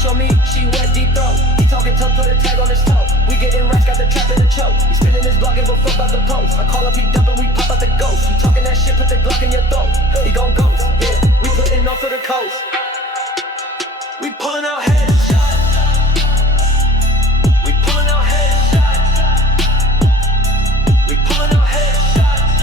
bitch on me, she went deep throat. He talking tough, put a tag on his toe. We getting racks, got the trap in the choke. He spinning his block, give a fuck about the post. I call up, he dumping, we pop out the ghost. You talking that shit, put the Glock in your throat. He gon' ghost, yeah. We putting on for the coast. We pulling out headshots. We pulling out headshots. We pulling out headshots.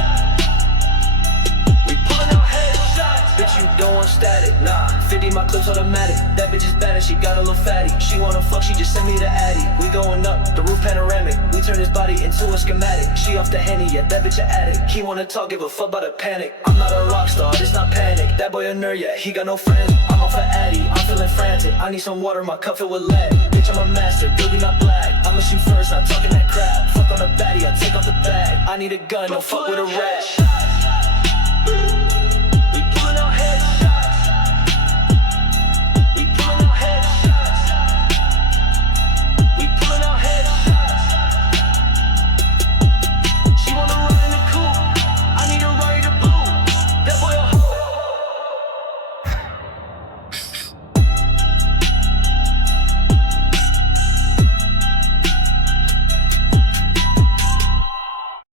We pulling out headshots. Bitch, you don't want static, nah. 50 my clips automatic. That bitch is bad and she got a little fatty. She wanna fuck, she just send me the addy. We going up, the roof panoramic. We turn his body into a schematic. She off the Henny, yeah, that bitch a addict. He wanna talk, give a fuck about a panic. I'm not a rock star, it's not panic. That boy a nerd, yeah, he got no friends. I'm off an addy, I'm feeling frantic. I need some water, my cup filled with lead. Bitch, I'm a master, baby, not black. I'ma shoot first, not talking that crap. Fuck on a baddie, I take off the bag. I need a gun, don't fuck with a rat.